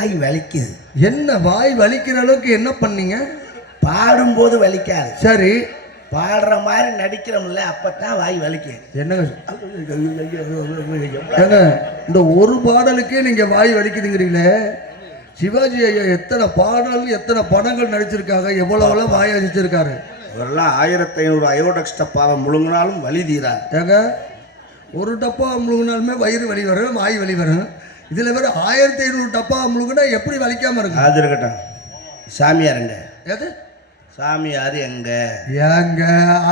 வாய் வலிக்குது. என்ன வாய் வலிக்கிற அளவுக்கு என்ன பண்ணீங்க? பாடும்போது வலிக்காது, சரி. பாடுற மாதிரி நடிக்கிறோம்ல, அப்பதான் வாய் வலிக்குது. என்னங்க இந்த ஒரு பாடலுக்கே நீங்க வாய் வலிக்குதுங்கிறீங்களே. சிவாஜி ஐயா எத்தனை பாடல் எத்தனை படங்கள் நடிச்சிருக்காங்க, எவ்வளவு வாய் வச்சிருக்காரு. அவரெல்லாம் 1500 அயோடெக்ஸ் டப்பாவை முழுங்கினாலும் வலி தீராது. ஏங்க ஒரு டப்பா முழுங்கினாலுமே வயிறு வலி வரும், வாய் வலி வரும். இதுல வேற 1500 டப்பா முழுங்கினா எப்படி வலிக்காம இருக்கு? அது இருக்கட்டும். சாமியார் எங்க? எது சாமியார் எங்க? ஏங்க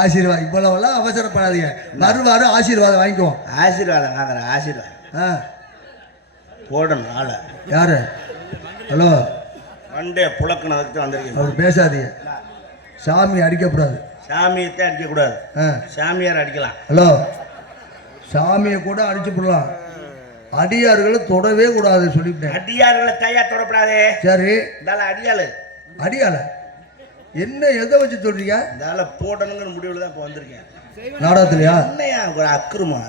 ஆசீர்வாதம் இவ்வளவுலாம் அவசரப்படாதீங்க, வருவாரு ஆசீர்வாதம் வாங்கிக்குவோம். ஆசீர்வாதம் வாங்குற ஆசீர்வாதம் போடணும் ஆள. யாரு? ஹலோ, மண்டே புழக்கணத்துக்கு வந்திருக்கீங்க. அவர் பேசாதீங்க, சாமி அடிக்கக்கூடாது. சாமியத்தை அடிக்கக்கூடாது, சாமியார் அடிக்கலாம். ஹலோ, சாமியை கூட அடிச்சு போடலாம், அடியார்களை தொடவே கூடாது சொல்லிவிட்டேன். அடியார்களை தையா தொடப்படாதே. சரி, இந்தால அடியாளு. அடியால என்ன எதை வச்சு சொல்றீங்க? இந்தால போடணுங்கிற முடிவில் தான் இப்போ வந்திருக்கேன். நாடகத்திலையா? என்னையா ஒரு அக்கிரமா?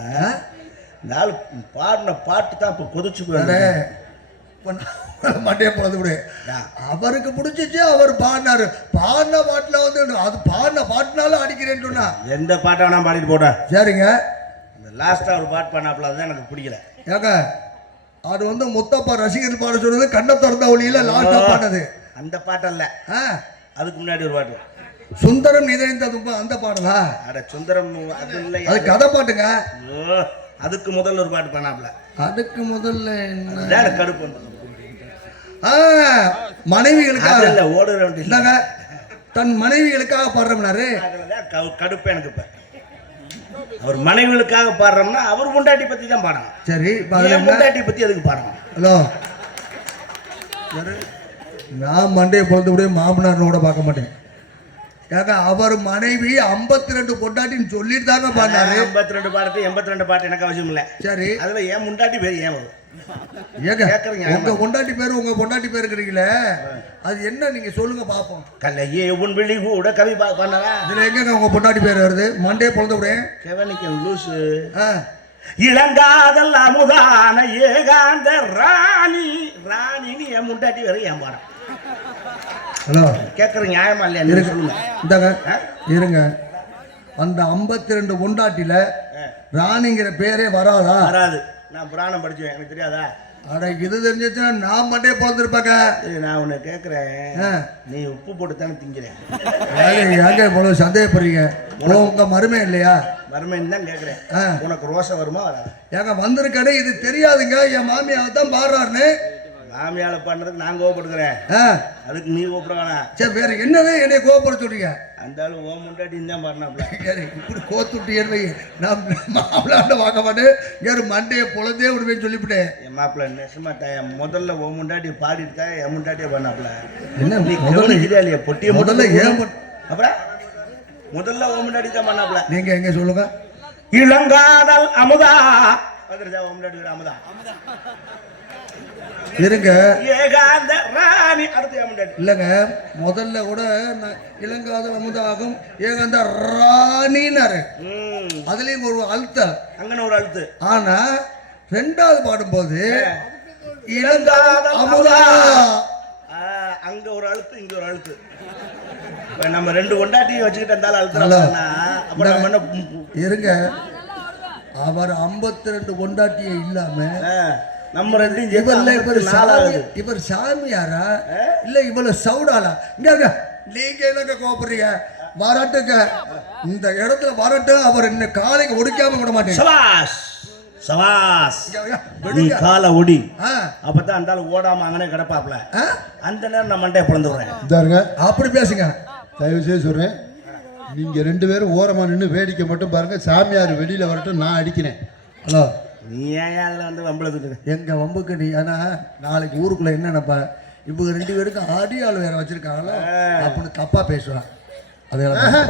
இந்தால பாடின பாட்டு தான் இப்போ கொதிச்சு போயிடுறேன். மண்டையை பொழுது விடு. அவருக்கு பிடிச்சிச்சு, அவர் பாடினாரு. பாடின பாட்டுல வந்து அது பாடின பாட்டுனாலும் அடிக்கிறேன்னு சொன்னா எந்த பாட்டை வேணா பாடிட்டு போட்டேன். சரிங்க. இந்த லாஸ்டா ஒரு பாட்டு பண்ணாப்புல தான் எனக்கு பிடிக்கல. ஏங்க அது வந்து முத்தப்பா ரசிகர் பாட சொன்னது கண்ணை திறந்த ஒளியில லாஸ்டா பாடுனது அந்த பாட்டல்ல. அதுக்கு முன்னாடி ஒரு பாட்டு சுந்தரம் நிறைந்த அந்த பாடலா? அட சுந்தரம் அது இல்லை, அது கதை பாட்டுங்க. அதுக்கு முதல்ல ஒரு பாட்டு பண்ணாப்புல. அதுக்கு முதல்ல என்ன கடுப்பு மனைவிகளுக்காக இல்ல ஓடுற இல்லங்க, தன் மனைவிகளுக்காக பாடுறோம்னாரு. கடுப்பு எனக்கு இப்ப. அவர் மனைவிகளுக்காக பாடுறோம்னா அவர் முண்டாட்டி பத்தி தான் பாடணும். சரி, முண்டாட்டி பத்தி எதுக்கு பாடணும்? ஹலோ, நான் மண்டையை பொழுது விட மாமனாரோட பார்க்க மாட்டேன். ஏங்க அவர் மனைவி 52 பொண்டாட்டின்னு சொல்லிட்டு தாங்க பாடினாரு. 52 பாட்டு 82 பாட்டு எனக்கு அவசியம் இல்லை. சரி, அதுல ஏன் முண்டாட்டி பேர் ஏன் வரும்? ஏங்க உங்க பொண்டாட்டி பேரு உங்க பொண்டாட்டி பேர் இருக்கிறீங்களே, அது என்ன நீங்க சொல்லுங்க பாப்போம். கல்லையே உன் விழி கூட கவி பண்ணவா? இதுல எங்க உங்க பொண்டாட்டி பேர் வருது? மண்டையை பொழுது விட கெவனிக்க லூசு. இளங்காதல் அமுதான ஏகாந்த ராணி ராணின்னு என் முண்டாட்டி வேற ஏன் பாடம்? ஹலோ, கேட்கற நியாயமா இல்லையா? சொல்லுங்க. இந்தாங்க இருங்க, அந்த 52 பொண்டாட்டில ராணிங்கிற பேரே வராதா? வராது. நான் புராணம் படிச்சேன், எனக்கு தெரியாதா? அட இது தெரிஞ்சிச்சுன்னா நான் மண்டே பிறந்திருப்பாங்க. நான் உன்னை கேட்குறேன், நீ உப்பு போட்டு தானே திங்கிறேன்? ஏங்க இவ்வளவு சந்தேகப்படுறீங்க? உங்க மருமை இல்லையா? மருமைன்னு தான் கேட்குறேன். உனக்கு ரோசம் வருமா வராது? ஏங்க வந்திருக்கடே இது தெரியாதுங்க, என் மாமியாவை தான் பாடுறாருன்னு. மாமியால பண்ணுறதுக்கு நான் கோவப்படுக்கிறேன், அதுக்கு நீ கோவப்பட வேணாம். சரி, வேற என்னவே என்னைய கோவப்பட சொல்றீங்க? அந்த ஆளு ஓ முண்டாட்டி தான் பாடினாப்ல. இப்படி கோத்துட்டு நான் மாப்பிள்ளாண்ட வாங்க மாட்டேன், யாரு மண்டையை பொழந்தே விடுவேன்னு சொல்லிவிட்டேன். என் மாப்பிள்ள நெசமா முதல்ல ஓ முண்டாட்டி பாடிட்டு தான் என் முண்டாட்டியே பண்ணாப்ல. என்ன நீ முதல்ல இல்லையா பொட்டியை முதல்ல ஏன் அப்புறம் முதல்ல ஓ முண்டாட்டி தான் பண்ணாப்ல. நீங்க எங்க சொல்லுங்க. இளங்காதல் அமுதா வந்துருச்சா? ஓ முண்டாட்டி அமுதா இருங்க. ஏகாந்த ராணி அடுத்து இல்லங்க, முதல்ல கூட இளங்காதல் அமுதாகும் ஏகாந்த ராணினாரு, அதுலயும் ஒரு அழுத்த அங்கன ஒரு அழுத்து. ஆனா ரெண்டாவது பாடும்போது இளங்காதல் அமுதா அங்க ஒரு அழுத்து இங்க ஒரு அழுத்து. நம்ம ரெண்டு கொண்டாட்டியும் வச்சுக்கிட்டு இருந்தாலும் அழுத்தம். இருங்க, அவர் 52 கொண்டாட்டியே இல்லாம நம்ம ரெண்டு இவர் சாமியாரா இல்ல இவ்வளவு சவுடாலா? இங்க நீங்க என்னங்க கோபப்படுறீங்க? வரட்டுங்க, இந்த இடத்துல வரட்டு. அவர் என்ன காலைக்கு ஒடிக்காம விட மாட்டேன். காலை ஒடி, அப்பதான் அந்த ஓடாம அங்கனே கிடப்பாப்ல. அந்த நேரம் நான் மண்டையை பிளந்து விடுறேன். அப்படி பேசுங்க, தயவு செய்து சொல்றேன். நீங்க 2 பேரும் ஓரமா நின்று வேடிக்கை மட்டும் பாருங்க. சாமியார் வெளியில வரட்டும், நான் அடிக்கிறேன். ஹலோ, நீ ஏன் அதில் வந்து வம்பளத்துக்கு எங்க வம்புக்கு நீ? ஆனா நாளைக்கு ஊருக்குள்ள என்ன நினைப்ப? இவங்க 2 பேருக்கும் அடியாள் வேற வச்சிருக்காங்களோ அப்படின்னு தப்பா பேசுவான். அதெல்லாம்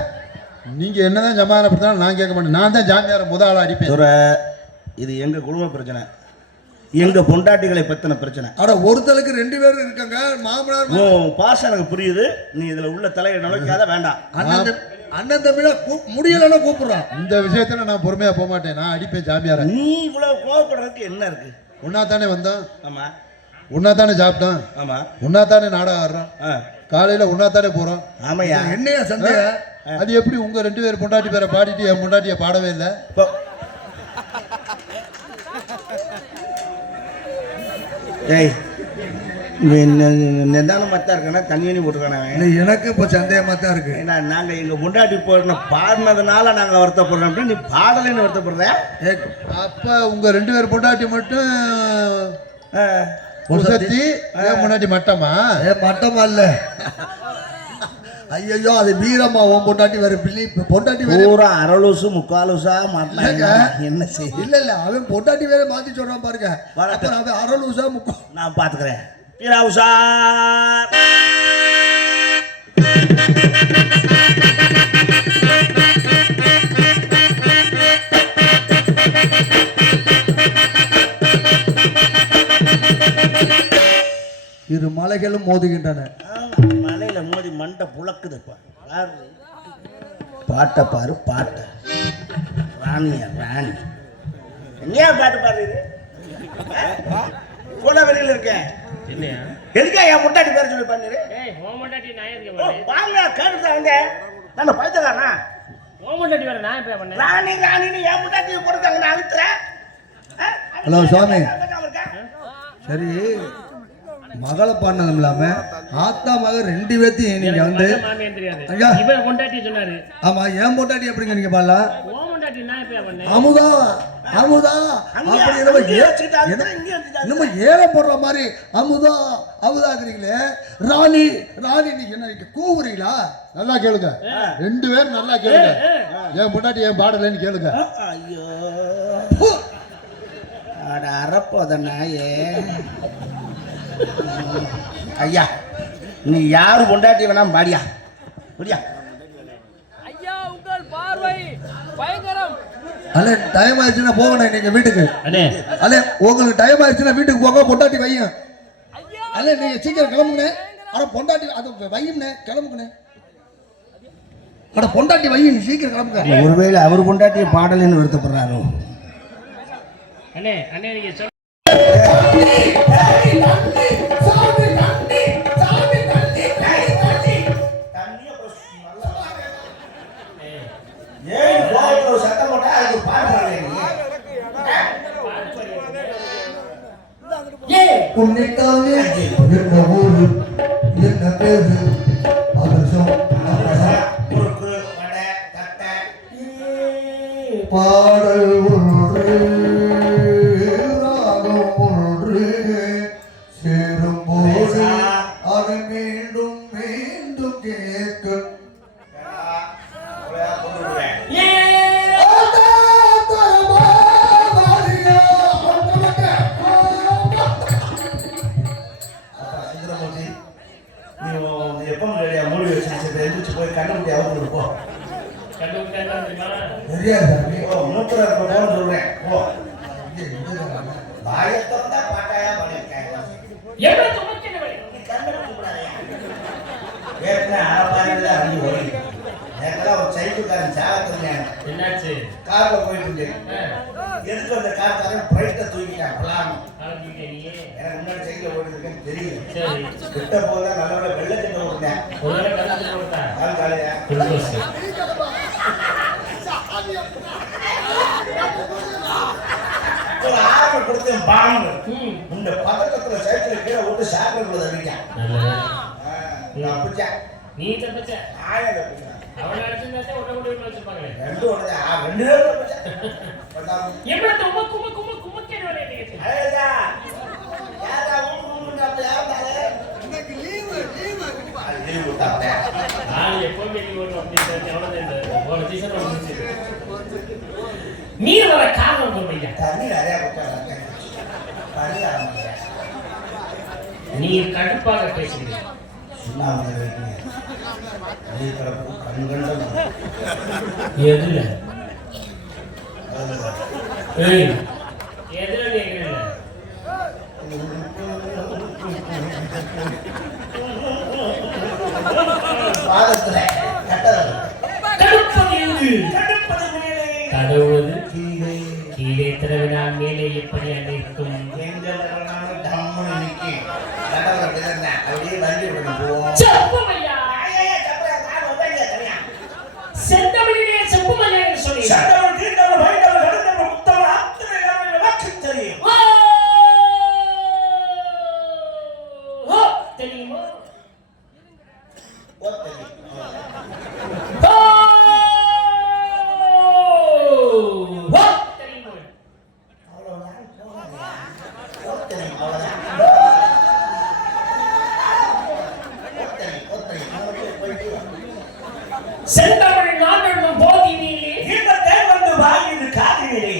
நீங்க என்னதான் சமாதானப்படுத்தாலும் நான் கேட்க மாட்டேன். நான் தான் ஜாமியார முதல்ல அடிப்பேன். இது எங்க குடும்ப பிரச்சனை, எங்க பொண்டாட்டிகளை பத்தின பிரச்சனை. ஆனா ஒருத்தருக்கு 2 பேரும் இருக்காங்க. மாமனார் பாசம் எனக்கு புரியுது. நீ இதுல உள்ள தலையை நுழைக்காத வேண்டாம். அண்ணன் தம்பில முடியலன்னா கூப்பிடுறான். இந்த விஷயத்துல நான் பொறுமையா போக மாட்டேன், நான் அடிப்பேன் ஜாமியார. நீ இவ்வளவு கோவப்படுறதுக்கு என்ன இருக்கு? ஒன்னா தானே வந்தோம். ஆமா, உன்னா தானே சாப்பிட்டோம், ஆமா உன்னா தானே நாடகம் ஆடுறோம், ஆ, காலையில உன்னா தானே போறோம். ஆமையா என்னையா சந்தேகம்? அது எப்படி உங்க 2 பேர் பொண்டாட்டி பேரை பாடிட்டு என் பொண்டாட்டிய பாடவே இல்லை? இப்போ ஏய் நிதானமாக தான் இருக்கேன்னா தண்ணி பண்ணி போட்டுருக்கானே. இல்லை, எனக்கு இப்போ சந்தேகமாக தான் இருக்கு. ஏன்னா நாங்கள் எங்கள் பொண்டாட்டி போன பாடினதுனால நாங்கள் வருத்தப்படுறோம் அப்படின்னு நீ பாடலைன்னு வருத்தப்படுற. அப்ப உங்க 2 பேர் பொண்டாட்டி மட்டும் ஆ, உசத்தி, என் பொண்டாட்டி மட்டமா? மட்டமா இல்ல, ஐயோ அது வீரம்மா. உன் பொண்டாட்டி வேற பிள்ளை பொண்டாட்டி வேற பூரா அரலூசு முக்காலுசா மாட்டினாங்க. என்ன செய்ய? இல்ல இல்ல, அவன் பொண்டாட்டி வேற மாத்தி சொல்றான் பாருங்க. அப்புறம் அவன் அரலூசா முக்கா. நான் பாத்துக்கிறேன். பீராவுசார் இரு மலைகளும் மோதுகின்றன. மலையில மோதி மண்டை புழக்குதுப்பா. பாட்டை பாரு, பாட்டை ராணியா ராணி. எங்கேயா பாட்டு பாடுறது? போன வெளியில இருக்கேன். எதுக்கா என் முட்டாட்டி பேர சொல்லி பாரு. வாங்க கேட்டு வந்த நான் பைத்தகாரனா? ராணி ராணின்னு என் முட்டாட்டி போடுறாங்க, நான் அழுத்துறேன். ஹலோ சுவாமி, சரி மகளை பாடினதும் இல்லாம ஆத்தா மக 2 பேர்த்தையும் நீங்க வந்து ஐயா ஆமா என் பொண்டாட்டி எப்படிங்க நீங்க பாடலாம்? அமுதா அமுதா அப்படி நம்ம ஏழை போடுற மாதிரி அமுதா அமுதாக்குறீங்களே. ராணி ராணி நீங்க என்ன கூவுறீங்களா? நல்லா கேளுங்க, 2 பேரும் நல்லா கேளுங்க. என் பொண்டாட்டி ஏன் பாடலைன்னு கேளுங்க. ஐயோ அட அரப்போத நாயே. ஐயா நீ யாரு பொண்டாட்டி வேணாம் பாடியா புரியா? ஐயா உங்கள் பார்வை பயங்கரம். அல்ல டைம் ஆயிடுச்சுன்னா போகணும் நீங்க வீட்டுக்கு. அல்ல உங்களுக்கு டைம் ஆயிடுச்சுன்னா வீட்டுக்கு போக, பொண்டாட்டி வையும். அல்ல நீங்க சீக்கிரம் கிளம்புங்க. ஆனா பொண்டாட்டி அது வையும்னே, கிளம்புங்கண்ணே. அட பொண்டாட்டி வையும், சீக்கிரம் கிளம்புங்க. ஒருவேளை அவர் பொண்டாட்டிய பாடலைன்னு வருத்தப்படுறாரோ? அண்ணே அண்ணே நீங்க சொல். உன்னைத்தானே என்ன ஊரு என்ன பேரு அதிர்ஷ்டம் பாடல் ஒன்று ராகம் ஒன்று சேரும் போது அது மீண்டும் மீண்டும் கேட்கும். போய் கண்டுபிடி அவங்க இருப்போம். சொல்றேன் பாயத்தான் பாட்டாயா பண்ணிருக்காங்க. ஒரு சைக்கிள்காரன் சாகத்திருந்தாங்க. என்னாச்சு? கார்ல போயிட்டு இருந்தேன். எதுக்கு அந்த கார்காரன் பிரைட்ட தூக்கிட்டான். எனக்கு முன்னாடி சைக்கிள் போயிட்டு இருக்கேன்னு தெரியும். கிட்ட போதா நல்ல வெள்ளச்சட்டை விட்டேன். கால் காலையா ஒரு ஆரம்பம் கொடுத்தேன். பாம்பு இந்த பதக்கத்துல சைக்கிள் கீழே விட்டு சாப்பிட அடிக்கான். நீ தப்பிச்ச அவன் அடிச்சிருந்தா ஒட்ட கூட வச்சிருப்பாங்களே. ரெண்டு எவ்வளவு கும்ம கும்ம கும்ம கும்மக்கே வரே நீங்க. ஐயா யாரா ஊமுன்னு அப்ப யாராலே இன்னைக்கு லீவு விட்டாங்க. நான் எப்பவுமே லீவு வரும் அப்படி அவ்வளவுதான். ஒரு டீச்சர் வந்துச்சு. நீர் வர காரணம் சொல்றீங்க. தண்ணி நிறைய குடிச்சாங்க. தண்ணி ஆரம்பிங்க. நீ கடுப்பாக பேசுறீங்க. சுண்ணாம்பு வைக்கீங்க. நீ கடப்பு கண்கண்டம். எதுல? ஏய் எதுல நீங்க? பாதத்துல கட்டது. கடுப்பது கீழே திரவினால் மேலே எப்படி அழைக்கும்? எங்கள் தம்ம ஜம்முன்னு நிக்கி கடவுள் கிடந்தா அப்படியே வண்டி விட்டு போவோம். செப்புமையா செந்தமிழிலே செப்புமையா என்று சொல்லி சட்டவள் தீர்ந்தவள் வைந்தவள் கடந்தவள் முத்தவள் அத்தனை எல்லாமே எனக்கு தெரியும். தெரியுமா? செந்தமிழ் நாடென்னும் போதினிலே இன்பத்தை வந்து வாங்கியது காதினிலே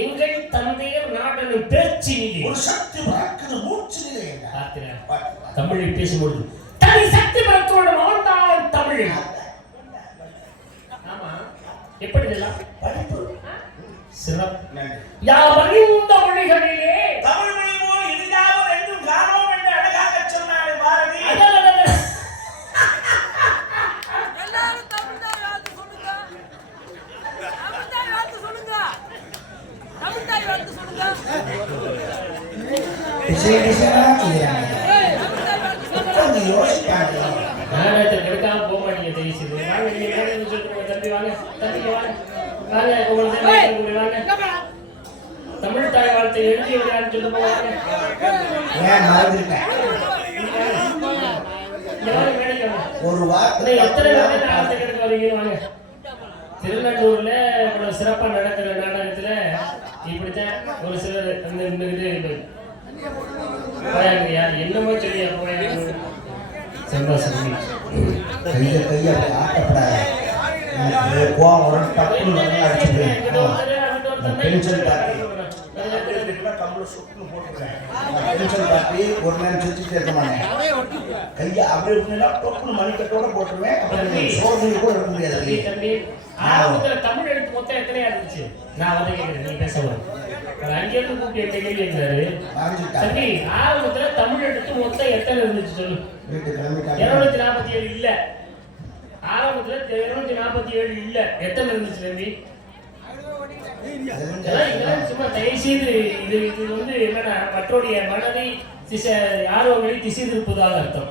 எங்கள் தந்தையர் நாடென்னும் பேச்சினிலே ஒரு சக்தி பறக்குது மூச்சினிலே. தமிழை பேசும்போது தனி சக்தி பறக்கோடும் அவன்தான் தமிழ். ஆமா, எப்படி இதெல்லாம் படிப்பு சிறப்பு. யாம் அறிந்த மொழிகளிலே தமிழ் மொழி போல் இனிதாக என்றும் காணோம் என்று அழகாக சொன்னாரே பாரதி. எல்லாரும் தமிழ்தாய் வாழ்த்து சொல்லுங்க. தமிழ்தாய் வாழ்த்து சொல்லுங்க. தமிழ்தாய் வாழ்த்து சொல்லுங்க. கொஞ்சம் யோசிப்பாங்க. நாடகத்தை கெடுக்காம போக மாட்டீங்க தெரியுது. வாங்க நீங்க நாடகம் சொல்லுங்க. தம்பி வாங்க, தம்பி வாங்க, வாங்க உங்களுக்கு வாங்க. தமிழ் தாய் வாழ்த்தை எழுதி விளையான்னு சொல்லிட்டு போவாங்க. ஏன் மறந்துட்டேன்? ஒரு வார்த்தை எத்தனை நாடகத்தை கெடுக்க வரீங்கன்னு வாங்க. திருநெல்வேலியில இவ்வளவு சிறப்பா நடக்கிற நாடகத்துல இப்படித்தான் ஒரு சிலர் அந்த இது போயாங்கய்யா என்னமோ சொல்லியா போயாங்க. சந்தோஷம். கையை கையை ஆட்டப்படாது. கோவம் உடனே டக்குன்னு அடிச்சுடுவேன். பென்சில் காப்பி கம்பளம் சுட்டுன்னு போட்டுக்கிறேன். பென்சில் காப்பி ஒரு நேரம் செஞ்சுட்டு இருக்க மாட்டேன். கையை அப்படி இப்படின்னா டொக்குன்னு மணிக்கட்டோட போட்டுருவேன். அப்புறம் சோதனை கூட இருக்க முடியாது. தம்பி ஆரம்பத்துல தமிழ் எழுத்து மொத்தம் எத்தனையா இருந்துச்சு? நான் வந்து கேட்கிறேன், நீ பேசணும். அங்கிருந்து கூப்பிட்டு எட்ட கேள்வி இருக்கிறாரு. தம்பி ஆரம்பத்துல தமிழ் எழுத்து மொத்தம் எத்தனை இருந்துச்சு சொல்லு. 247 இல்ல. ஆரம்பத்துல 247 இல்ல. எத்தனை இருந்துச்சு தம்பி? சும்மா தயவு செய்து இது வந்து என்னன்னா மற்றோடைய மனதை ஆர்வங்களை திசை திருப்பதாக அர்த்தம்.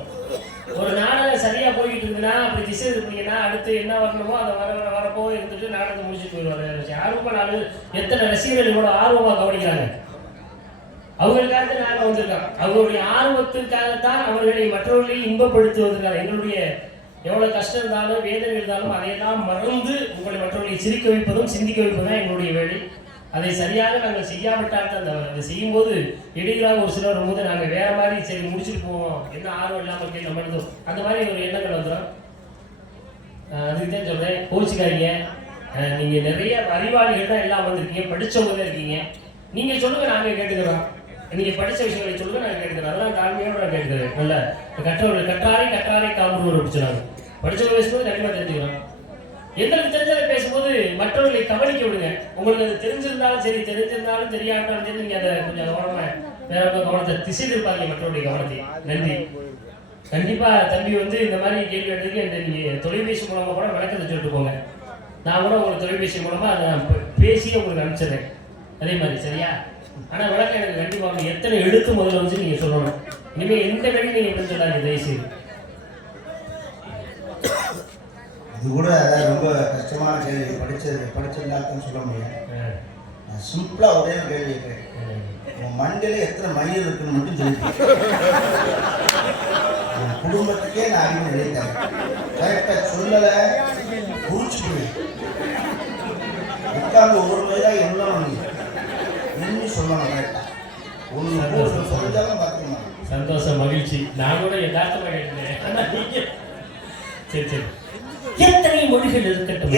ஒரு நாடகம் சரியா போயிட்டு இருக்குன்னா அப்படி திசை இருப்பீங்கன்னா அடுத்து என்ன வரணுமோ அதை வரப்போ இருந்துட்டு நாடகத்தை முடிச்சுட்டு போயிடுவாங்க. ஆர்வமா நாலு எத்தனை ரசிகர்கள் இவ்வளவு ஆர்வமா கவனிக்கிறாங்க. அவங்களுக்காக நாங்கள் வந்திருக்கோம். அவங்களுடைய ஆர்வத்திற்காகத்தான் அவர்களை மற்றவர்களை இன்பப்படுத்துவதற்காக. எங்களுடைய எவ்வளவு கஷ்டம் இருந்தாலும் வேதனை இருந்தாலும் அதையெல்லாம் மறந்து உங்களை மற்றவர்களை சிரிக்க வைப்பதும் சிந்திக்க வைப்பதும் தான் எங்களுடைய வேலை. அதை சரியாக நாங்கள் செய்யாவிட்டால் தான் அதை செய்யும்போது இடையிலாக ஒரு சிலர் வரும்போது நாங்கள் வேற மாதிரி சரி முடிச்சுட்டு போவோம், என்ன ஆர்வம் இல்லாமல் கேட்டு நம்ம எடுத்தோம், அந்த மாதிரி ஒரு எண்ணங்கள் வந்துடும். அதுக்கு தான் சொல்கிறேன், கோச்சிக்காதீங்க. நீங்கள் நிறைய அறிவாளிகள் தான் எல்லாம் வந்திருக்கீங்க, படித்தவங்க தான் இருக்கீங்க. நீங்கள் சொல்லுங்கள், நாங்கள் கேட்டுக்கிறோம். நீங்கள் படித்த விஷயங்களை சொல்லுங்கள், நாங்கள் கேட்டுக்கிறோம். அதெல்லாம் தாழ்மையோடு நான் கேட்டுக்கிறேன். நல்ல கற்றவர்கள் கற்றாரை காம்பூர் அப்படிச்சுறாங்க. படித்தவங்க பேசும்போது கண்டிப்பாக தெரிஞ்சுக்கிறோம். எங்களுக்கு தெரிஞ்சதை பேசும்போது மற்றவர்களை கவனிக்க விடுங்க. உங்களுக்கு அது தெரிஞ்சிருந்தாலும் சரி, தெரிஞ்சிருந்தாலும் தெரியாட்டாலும் சரி, நீங்கள் அதை கொஞ்சம் கவனமா வேற கவனத்தை திசை திருப்பாங்க, மற்றவருடைய கவனத்தை. நன்றி. கண்டிப்பா தம்பி வந்து இந்த மாதிரி கேள்வி எடுத்துக்கு நீங்க தொலைபேசி மூலமா கூட வணக்கத்தை சொல்லிட்டு போங்க. நான் கூட உங்களுக்கு தொலைபேசி மூலமா அதை நான் பேசி உங்களுக்கு அனுப்பிச்சிடுறேன். அதே மாதிரி சரியா? ஆனா வழக்கம் எனக்கு கண்டிப்பா எத்தனை எழுத்து முதல்ல வந்து நீங்க சொல்லணும். இனிமே எந்த வேலையும் நீங்க எப்படி சொல்லாங்க தயவுசெய்து. இது கூட ரொம்ப கஷ்டமான கேள்வி. படிச்சிருந்தாலும் சொல்ல முடியாது. நான் சிம்பிளா ஒரே கேள்வி கேட்கிறேன். உன் மண்டையில எத்தனை மயில் இருக்குன்னு மட்டும் சொல்லி குடும்பத்துக்கே நான் அறிவு நினைத்தேன். கரெக்டா சொல்லல குறிச்சுக்குவேன். உட்கார்ந்து ஒவ்வொரு மயிலா என்ன சொல்லணும் கரெக்டா ஒன்று சொல்லிட்டாலும் பார்த்துக்கணும். சந்தோஷம், மகிழ்ச்சி. நான் கூட யதார்த்தமா கேட்டேன். சரி சரி. எத்தனை மொழிகள் இருக்கட்டும்,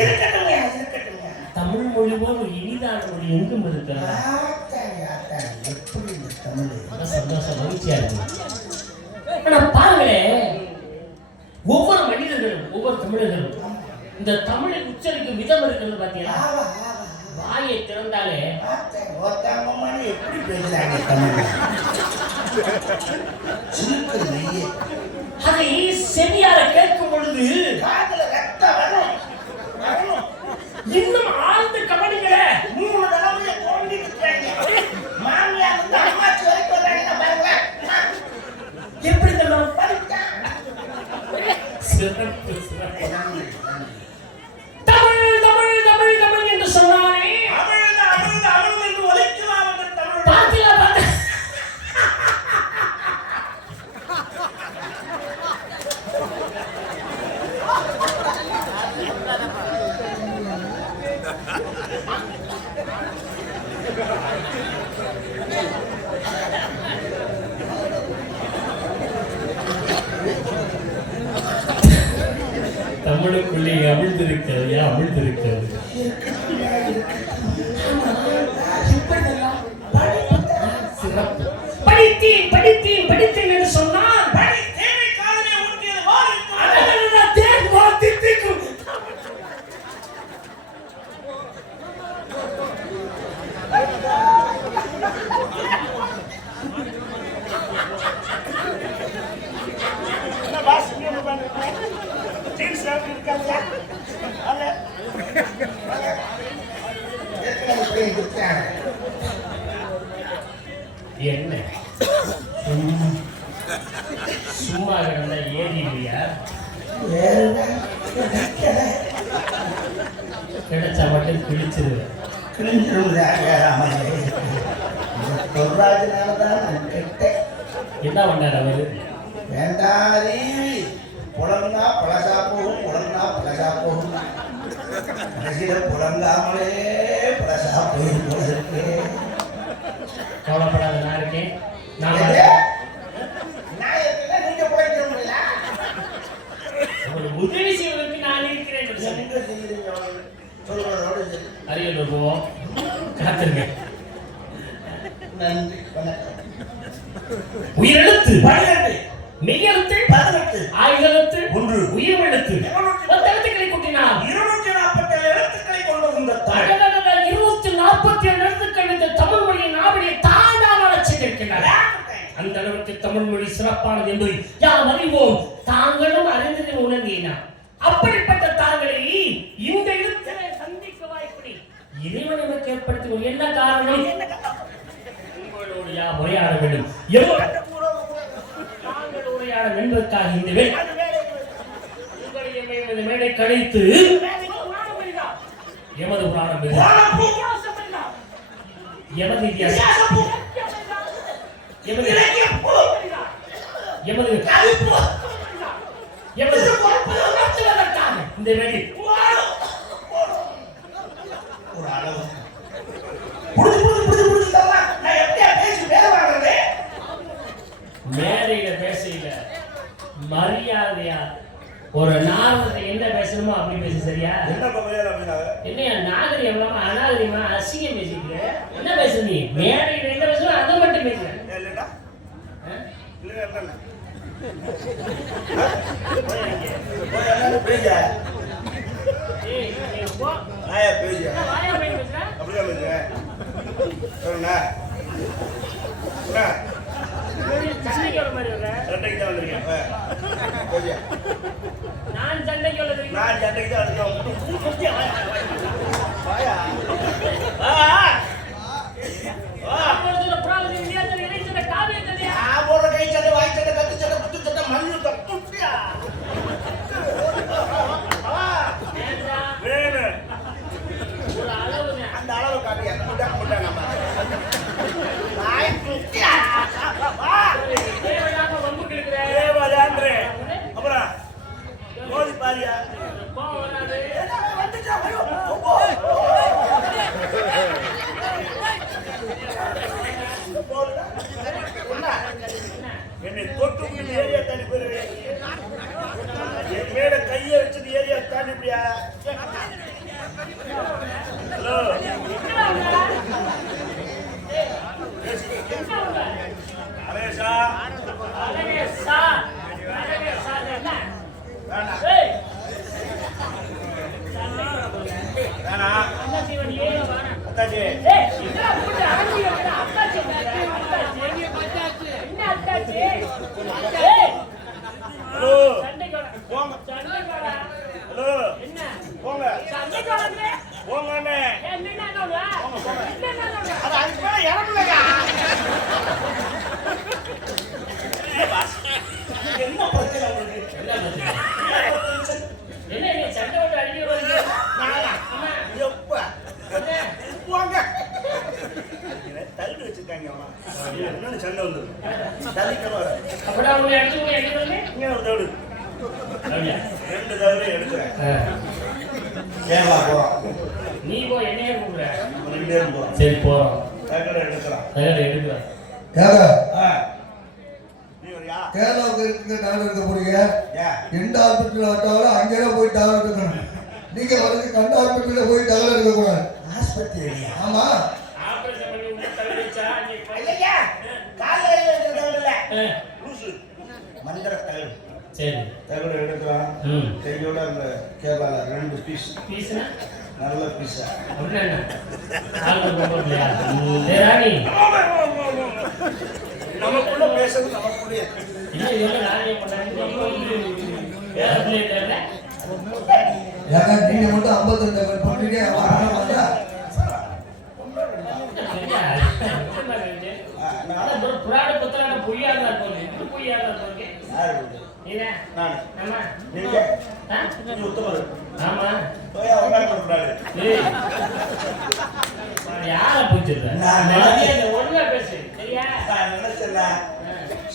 தமிழ் மொழி போல் ஒரு இனிதான மொழி எங்கும் இருக்கிறதா? சந்தோஷம், மகிழ்ச்சியா இருக்கு. ஆனா பாருங்களேன், ஒவ்வொரு மனிதர்களும் ஒவ்வொரு தமிழர்களும் இந்த தமிழை உச்சரிக்கும் விதம் இருக்கிறது பாத்தீங்களா? வாயை திறந்தாலே எப்படி பேசுறாங்க அதை செவியார கேட்கும் பொழுது இன்னும் ஆழ்ந்து கவனிக்கல. 3 தலைமுறையை தோண்டிட்டு மாமியார் வந்து அம்மாச்சி வரைக்கும் வந்தாங்க பாருங்க. அவளுக்குள்ளே அமிழ்ந்திருக்கிறது அமிழ்ந்திருக்கிறது. சிறப்பு. படித்தேன் படித்தேன் படித்தேன் என்று சொன்னால் என்ன சும்மா கிடந்த ஏறியா கிடைச்சா மட்டும் கிழிச்சிருவேன். என்ன பண்ணார் அவரு? வேண்டாரி புலங்கா பழசா போகும் புலங்கா பழசா போகும் புலங்காமலே பழசா போயிருக்கு. கவலைப்படாத, நான் இருக்கேன். உதவி செய்வதற்கு நான் இருக்கிறேன். அரியலூர் போவோம், காத்திருங்க. நன்றி, வணக்கம். உயிரெழுத்து 12, மெய்யெழுத்து 18, ஆயுதெழுத்து 1, உயிரெழுத்து எழுத்துக்களை கூட்டினால் 247 எழுத்துக்களை கொண்ட இந்த 247 எழுத்துக்கள் இந்த தமிழ் மொழியின் நாவலியை தாண்டாமல் செய்திருக்கிறார். அந்த அளவுக்கு தமிழ் மொழி சிறப்பானது என்பதை யாம் அறிவோம். தாங்களும் அறிந்ததை உணர்ந்தீனா அப்படிப்பட்ட தாங்களை இந்த எழுத்திலே சந்திக்க வாய்ப்படி இறைவன் நமக்கு ஏற்படுத்தி என்ன காரணம்? உங்களோடு யாம் உரையாட வேண்டும், தாங்கள் உரையாட என்பதற்காக இந்த மேடை கழித்து எமது புராணம் எமது இதிகாசம் எமது இந்த மேடை ஒரு அளவு மேடையில பேசல மரியாதையா ஒரு நாகத்தை என்ன பேசணுமோ அப்படி பேச. சரியா? என்ன நாகரிகம் அநாகரிகமா அசிங்கம் பேசிட்டு என்ன பேச? நீ மேடையில என்ன பேசணும் அதை மட்டும் பேசுற. நான் சண்டைக்கு அந்த அளவு காட்டியா அப்புறம் மோதி பாரியா என்னை தொட்டு ஏரியா தாண்டி போயிருவேன். என் மேல கையை வச்சது ஏரியா தாண்டிப்பியா? ஹலோ, அலேசா என்ன பிரச்சனை என்ன சண்டை போட்டு அடிக்க தள்ளி வச்சிருக்காங்க. சண்டை வந்து தள்ளிக்கணும். அப்படியே அவங்க அடிச்சு ரெண்டு தவறு எடுக்கிறேன். ஏமா போறோம்? நீ போ, என்னையே கூப்பிடுற. ரெண்டு பேரும் போறோம். சரி போறோம். எடுக்கிறோம். எடுக்கிறோம். நீ வரியா? கேரளாவுக்கு ஆஸ்பத்திரிக்கு டாக்டர் எடுக்க போறீங்க? ஏன் எந்த ஹாஸ்பிட்டல் வட்டாலும் அங்கேயே போய் டாக்டர் எடுக்கணும். நீங்க வந்து கண்ட ஹாஸ்பிட்டலில் போய் டாக்டர் எடுக்க கூடாது. ஆஸ்பத்திரியா? ஆமா, ஆபரேஷன் பண்ணி உள்ள தள்ளி வச்சா நீ ஐயா காலையில இருக்கிறதா இல்ல லூசு மந்திர தகவல். சரி தகவல் எடுக்கலாம். கையோட அந்த கேரளால 2 பீஸ் பீஸ்னா நல்ல பீஸா ஒண்ணு என்ன ஆளு போறலையா ராணி நமக்குள்ள பேசுறது நமக்குள்ளே இல்ல இவங்க ராணி பண்ணாங்க வேற பிளேட் இல்ல ஏங்க நீங்க மட்டும் 52 பண்றீங்க, அவன் என்ன பண்றா? புராண புத்தரான பொய்யாக இருக்கும் பொய்யாக இருக்கும் யாரு நீங்க நான் ஆமா நீங்க ஆ? நீ உத்தமரு ஆமா போய் அவங்க சொல்றாரு. ஏய் யாரை பூச்சிருக்க நான் ஒழுங்கா பேசு சரியா நான் நினைச்சேன்னா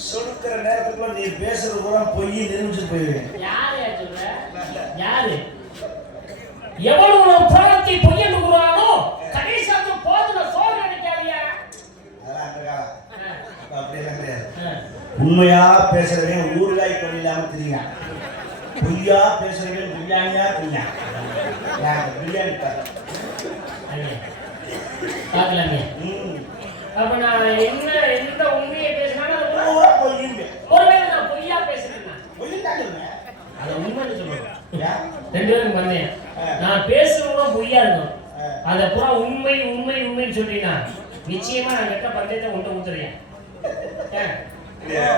சொல்லுக்கிற நேரத்துக்குள்ள நீ பேசுறது பூரா பொய் நிரூபிச்சு போயிருவேன். யாரு சொல்ற யாரு எவ்வளவு புராணத்தை பொய் என்கிறானோ கடைசியாக போதுன சோறு நினைக்காதியா அதெல்லாம் அந்த காலம். இப்ப அப்படியெல்லாம் கிடையாது. உண்மையா பேசுறவன் ஊறுகாய் கொண்டு இல்லாம தெரியும். பொய்யா பேசுறவன் பிரியாணியா தெரியும். பிரியாணி பார்க்கலாமே அப்ப நான் என்ன எந்த உண்மையை பேசினாலும் பொய்யுங்க ஒருவேளை நான் பொய்யா பேசுறேன்னா பொய்யுங்க. அதை உண்மைன்னு சொல்லுவேன் 2 பேரும் வந்தேன் நான் பேசுறதும் பொய்யா இருக்கும் அதை பூரா உண்மை உண்மை உண்மைன்னு சொல்றீங்கன்னா நிச்சயமா நான் கெட்ட பந்தயத்தை கொண்டு ஊத்துறேன்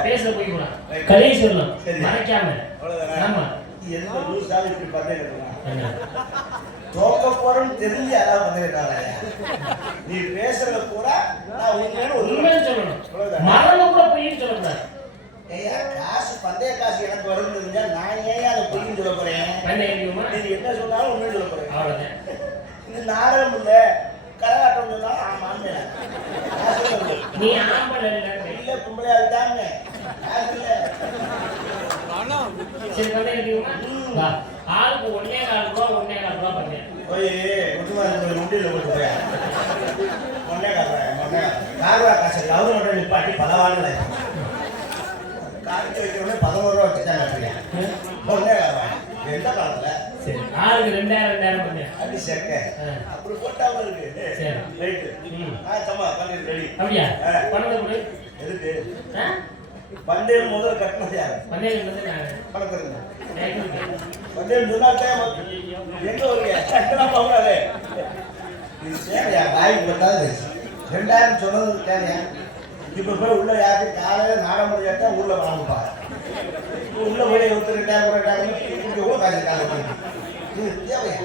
பேச போய் கூட கதை சொல்லணும் மறைக்காம ஆமா எந்த லூசாலும் இப்படி பண்ண தோக்க போறோம்னு தெரிஞ்சு யாராவது வந்துட்டாங்க. நீ பேசுறத கூட நான் உண்மைன்னு சொல்லணும் மரணம் கூட பொய்ன்னு சொல்லக்கூடாது. ஐயா காசு பந்தய காசு எனக்கு வரும்னு தெரிஞ்சா நான் ஏன் அதை பொய்ன்னு சொல்ல போறேன்? நீங்க என்ன சொன்னாலும் உண்மையை சொல்ல போறேன். அவ்வளவுதான். இது நாடகம் இல்ல கரகாட்டம் சொன்னாலும் ஆமாம் நீ ஆம்பளை இல்ல பொம்பளை அதுதாங்க காசு இல்ல. சரி பண்ண ஆளுக்கு 1.25 ரூபா பண்ணேன் போய் முத்துமாரி முண்டியில் போட்டு போய் ஒன்னே காரா காசு கவர்மெண்ட் நிப்பாட்டி பலவான காய்ச்சி வைக்கிறோடனே 11 ரூபா வச்சுட்டாங்க. ஒன்னே எந்த காலத்துல சரி ஆளுக்கு 2000 பண்ணேன் அப்படி சேர்க்க அப்படி போட்டாவும் இருக்கு. சரி ரைட்டு சம்மா பண்ணிட்டு ரெடி. அப்படியா பணத்தை கொடு எதுக்கு பந்தயம் முதல்ல கட்டணம் யாரு பந்தயம் வந்து பணத்தை பந்தயம் சொன்னாட்டே எங்க வருங்க போகாது. இது தேவையா வாய்ப்பு பத்தாது 2000 சொன்னது தேவையா? இப்ப போய் உள்ள யாருக்கு காலையில நாடகம் கேட்டா உள்ள வாங்குப்பா உள்ள போய் 22,000 இங்க காசு காலை இது தேவையா?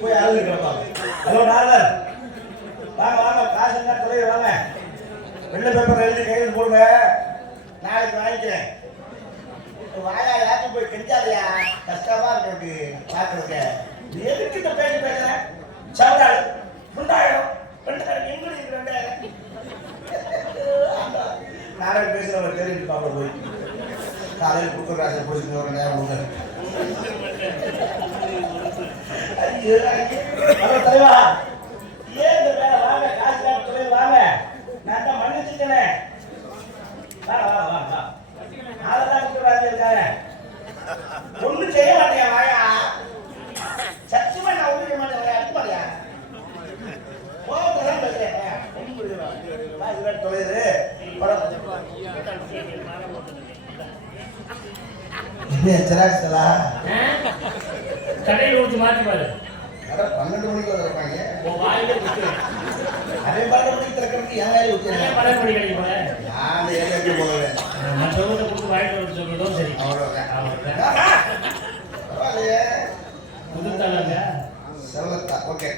போய் அழுது கிடப்பாங்க. ஹலோ டாலர் வாங்க வாங்க காசு என்ன தொலைவு வாங்க வெள்ளை பேப்பர் எழுதி கையில் போடுங்க நாளைக்கு வாங்கிக்கிறேன். வாயா யாருக்கு போய் கெஞ்சாதையா கஷ்டமா இருக்கு பாக்குறதுக்கு. எதுக்கிட்ட பேசுறேன் சவடாடு 2000 எங்க இருக்கு 2000 நாளைக்கு பேசுறவங்க தெரிஞ்சு பாப்பா போய் காலையில் குக்கர் ராசை பிடிச்சிட்டு ஒரு நேரம் கொடுங்க. தலைவா ஏன் இந்த வேலை வாங்க காசு காட்டு வாங்க நான் தான் மன்னிச்சுக்கிறேன். ஒன்னும் செய்ய மாட்டேன் வாயா சத்தியமா நான் ஒண்ணு செய்ய மாட்டேன் அது மாதிரியா போதான் பேசுறேன் தொலைது ஜெராக்ஸ்லா கடையில் ஊற்றி மாற்றி பாரு 12 மணிக்கு வந்துருப்பாங்க. அதே 12 மணிக்கு திறக்கிறதுக்கு ஏன் வேலை ஊற்றுறேன்? 12 மணி கிடைக்கும் போல நான் ஏழு போகிறேன். மற்றவங்க கொடுத்து வாங்கிட்டு வர சொல்றதும் சரி அவ்வளோதான். புதுத்தாங்க செவலத்தா ஓகே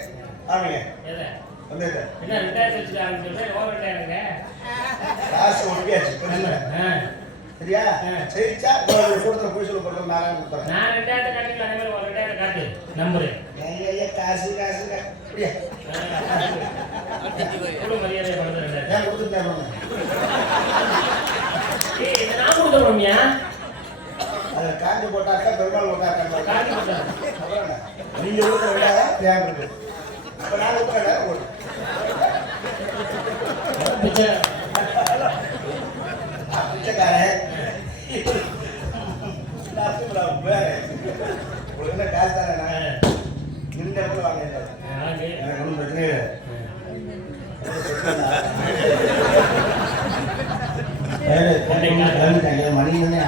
ஆமாங்க எதை வந்துட்டு என்ன 2000 வச்சுட்டாங்கன்னு சொல்றேன் ஓவர் 2000ங்க காசு ஒட்டியாச்சு சரியா சரிச்சா கூட்டத்தில் போய் சொல்ல போகிறது நான் கொடுத்துறேன். நான் 2000 காட்டிக்கலாம் அதே மாதிரி 2000 காட்டு நம்பரு ஐயா காசு காசு அப்படியா எவ்வளோ மரியாதை பண்ணுறது ஏன் கொடுத்துட்டேன் இதை நான் கொடுத்துருவோம்யா அதை காஞ்சி போட்டாக்கா பெருமாள் போட்டாக்கா காட்டி கொடுத்தேன் அப்புறம் நீங்கள் கொடுக்குற விட தேவை இருக்கு. இப்போ நான் கொடுக்குறேன் ஓடு பிச்சைக்காரன் காசு உங்களுக்கு என்ன காசு தானே நான் இந்த இடத்துல வாங்க எனக்கு ஒன்றும் பிரச்சனை இல்லை மணி தானே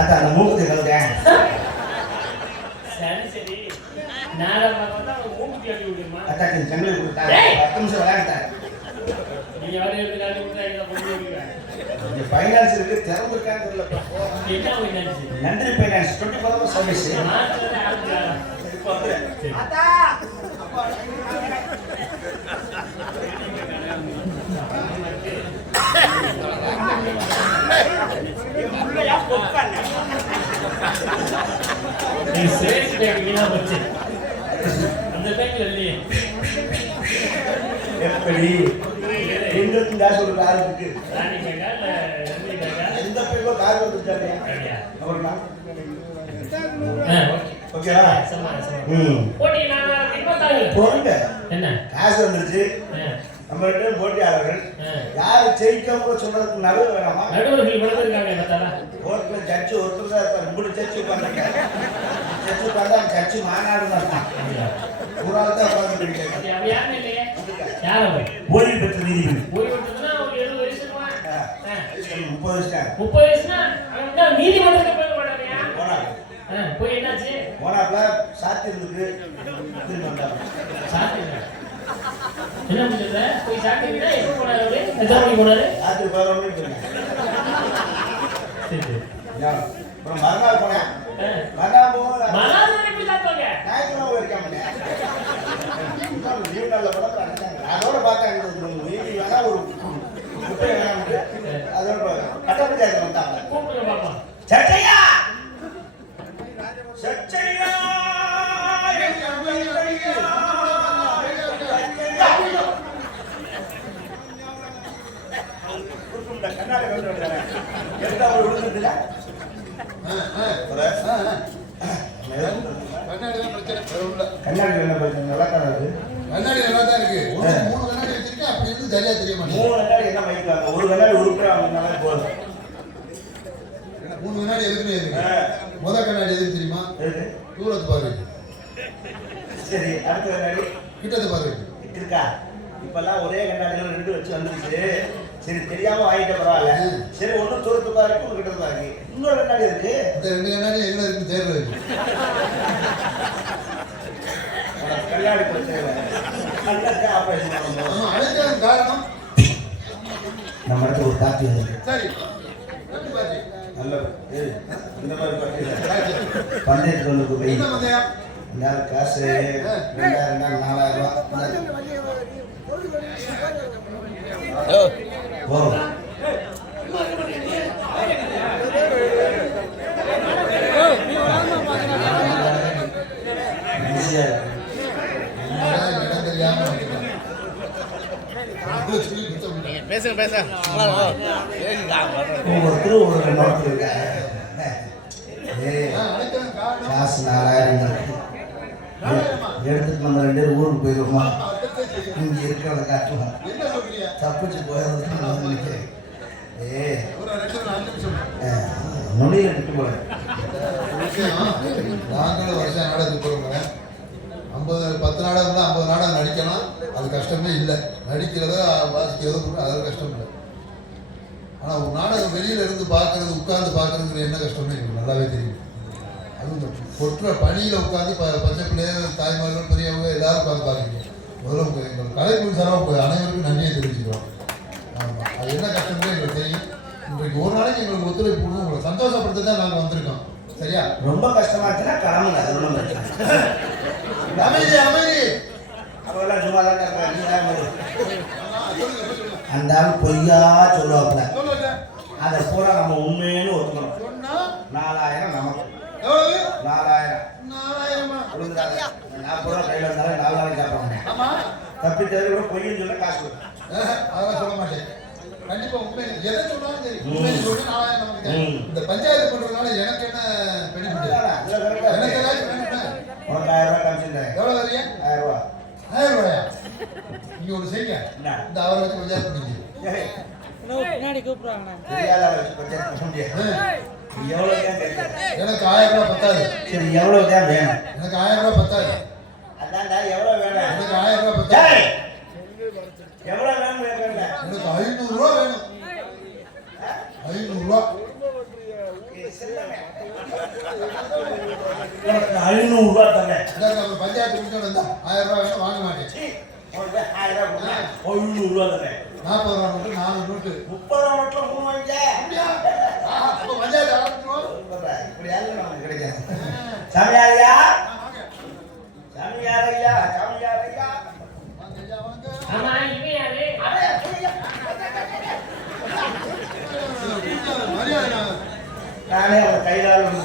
அதான் அந்த மூக்குத்தி கலக்கேன் அத்தாக்கு ஜங்கலுக்கு கொடுத்தாங்க 10 நிமிஷம் விளையாடுத்தாங்க ஃபைனான்ஸ் இருக்கு திறந்து இருக்கான்னு தெரியல நன்றி ஃபைனான்ஸ் 24 சர்வீஸ் எப்படி எங்களுக்கு காசு ஒரு கார் இருக்கு எந்த பேருக்கோ கார் வந்துருக்காரு ஓகேவா போங்க என்ன காசு வந்துருச்சு நம்ம ரெண்டு பேரும் போட்டியாளர்கள் யாரு ஜெயிக்காம சொல்றதுக்கு நடுவு வேணாமா நடுவர்கள் வளர்ந்துருக்காங்க கோர்ட்ல ஜட்ஜு ஒருத்தர் தான் இருப்பாரு 3 ஜட்ஜு உட்காந்துருக்காரு ஜட்ஜு உட்காந்தா ஜட்ஜு மாநாடு தான் ஒரு ஆள் தான் உட்காந்துருக்காரு ஓய்வு பெற்ற நீதிபதி ஓய்வு பெற்றதுன்னா ஒரு 70 வயசு 30 வயசு வயசுனா நீதிமன்றத்துக்கு போக மாட்டாங்க போய் என்னாச்சு போனாப்ல சாத்தி இருந்துருக்கு திரும்பி வந்தாங்க சாத்தி என்ன பண்ணுறது போய் சாப்பிட்டீங்கன்னா எப்போ போனாரு அவரு எத்தனை மணிக்கு போனாரு ராத்திரி 11 மணிக்கு போனேன் அப்புறம் மறுநாள் போனேன் மறுநாள் போக மறுநாள் எப்படி சாப்பிட்டாங்க ஞாயிற்றுக்கிழமை இருக்காம லீவ் நாளில் கூட அதோட பார்த்தேன் வீதி வேணா ஒரு குப்பை வேணாம் அதோட கட்ட பஞ்சாயத்து வந்தாங்க கூப்பிடுங்க பாப்பா சட்டையா சட்டையா கண்ணாடி விழுந்துல கண்ணாடி என்ன பிரச்சனை நல்லா தான் இருக்கு கண்ணாடி நல்லா தான் இருக்கு 3 கண்ணாடி வச்சிருக்கேன் அப்படி இருந்து சரியா தெரிய மாட்டேங்குது 3 கண்ணாடி என்ன வைக்கிறாங்க ஒரு கண்ணாடி உருப்படியா வந்தாலே போதும் 3 கண்ணாடி எதுக்குன்னு இருக்கு முதல் கண்ணாடி எதுக்கு தெரியுமா தூரத்து பார்வை சரி அடுத்த கண்ணாடி கிட்டத்து பார்வை இருக்கா இப்பெல்லாம் ஒரே கண்ணாடிகள் 2 வச்சு வந்துருச்சு சரி தெரியாம வாங்கிட்ட பரவாயில்ல சரி ஒன்னும் தூரத்து பாருக்கு ஒரு கிட்ட பாருக்கு இன்னொரு கண்ணாடி இருக்கு இந்த 2 கண்ணாடி எங்க இருக்கு தேர்வு இருக்கு கண்ணாடி பிரச்சனை கண்ணாடி ஆபரேஷன் ஆமா அதுக்கு காரணம் நம்ம இடத்துல ஒரு பாத்தி வந்து சரி எப்படி பாத்தி நல்ல இந்த மாதிரி பாத்தி பந்தயத்துக்கு வந்து போய் என்ன பந்தயம் யார் காசு 2000 4000 ரூபாய் ஒவ்வொருத்தரும் ஒரு நோட்டு இருக்காங்க காசு 4000 எடுத்துட்டு நம்ம 2 பேரும் ஊருக்கு போயிருவோமா இங்க இருக்கிறத காட்டுவோம் தப்பிச்சு போயிடுறதுக்கு நினைக்கிறேன் நொடியில் விட்டு போறேன் நாங்களும் வருஷம் நாடகத்துக்கு போகிறோங்க 10 நாடகம் தான் 50 நாடகம் நடிக்கலாம் அது கஷ்டமே இல்லை நடிக்கிறதோ வாசிக்கிறதோ அது கஷ்டம் இல்லை ஆனால் ஒரு நாடகம் வெளியில இருந்து பார்க்கறது உட்கார்ந்து பார்க்கறதுங்கிற என்ன கஷ்டமே எனக்கு நல்லாவே தெரியும் அதுவும் கொற்ற பணியில் உட்காந்து பச்சை பிள்ளைய தாய்மார்கள் பெரியவங்க எல்லாரும் உட்காந்து பார்க்குறீங்க முதல்ல எங்கள் கலைக்குழு சார்பாக அனைவருக்கும் நன்றியை தெரிவிச்சுக்கிறோம் ஆமாம் அது என்ன கஷ்டம்னு எங்களுக்கு தெரியும் இன்றைக்கு ஒரு நாளைக்கு எங்களுக்கு ஒத்துழைப்பு கொடுத்து உங்களை சந்தோஷப்படுத்த தான் நாங்கள் வந்திருக்கோம் சரியா ரொம்ப கஷ்டமா இருந்துச்சுன்னா கிளம்புங்க அது ஒன்றும் பிரச்சனை அமைதி அமைதி அவெல்லாம் சும்மா தான் இருக்காங்க அந்த ஆள் பொய்யா சொல்லுவாப்புல அதை பூரா நம்ம உண்மைன்னு ஒத்துக்கணும் 4000 நமக்கு 4000 40 ரூபா கையில் வந்தாலும் 4 நாளைக்கு சாப்பிடுவாங்க தப்பி தவிர கூட பொய்ன்னு சொல்ல காசு அதெல்லாம் சொல்ல மாட்டேன் கண்டிப்பா உண்மை எதை சொன்னாலும் சரி உண்மை சொல்லி 4000 நமக்கு இந்த பஞ்சாயத்து பண்றதுனால எனக்கு என்ன பெனிஃபிட் எனக்கு ஏதாச்சும் உனக்கு 1000 ரூபாய் காமிச்சிருந்தேன். எவ்வளவு வரையா? 1000 ரூபாய். 1000 ரூபாயா? நீங்க ஒண்ணு செய்யுங்க. என்ன? இந்த அவரை வச்சு பஞ்சாயத்து பண்ணிக்க. ஏய், பின்னாடி கூப்பிடுறாங்க. தெரியாத ஆளை வச்சு பஞ்சாயத்து பண்ண முடியாது. நீ எவ்வளவு தான் கேட்க? எனக்கு 1000 ரூபாய் பத்தாது. சரி, எவ்வளவு தான் வேணும்? எனக்கு 1000 ரூபாய் பத்தாது. அதான்டா, எவ்வளவு வேணும்? எனக்கு 1000 ரூபாய் பத்தாது. ஏய், எவ்வளவு வேணும் கேட்கறேன்டா. எனக்கு 500 ரூபாய் வேணும். 500 ரூபாய். உனக்கு 500 ரூபாய் தரேன். இந்தாங்க, ஒரு பஞ்சாயத்து முடிச்சோட இருந்தா 1000 ரூபாய் வேணும், வாங்க மாட்டேன். சீ, உனக்கு 1000 ரூபாய் கொடுத்தா 500 ரூபாய் தரேன். 40 ரூபாய் நோட்டு, 4 நோட்டு. 30 ரூபாய் மட்டும் 3 வாங்கிக்க. அப்ப பஞ்சாயத்து ஆரம்பிச்சிருவோம். இப்படி யாரும் நமக்கு கிடைக்காது. சாமியாரையா, சாமியாரையா, சாமியாரையா. வாங்க ஐயா, வாங்க. ஆமா இவன் யாரு? மரியாதை. நானே அவன் கையிலால் வந்து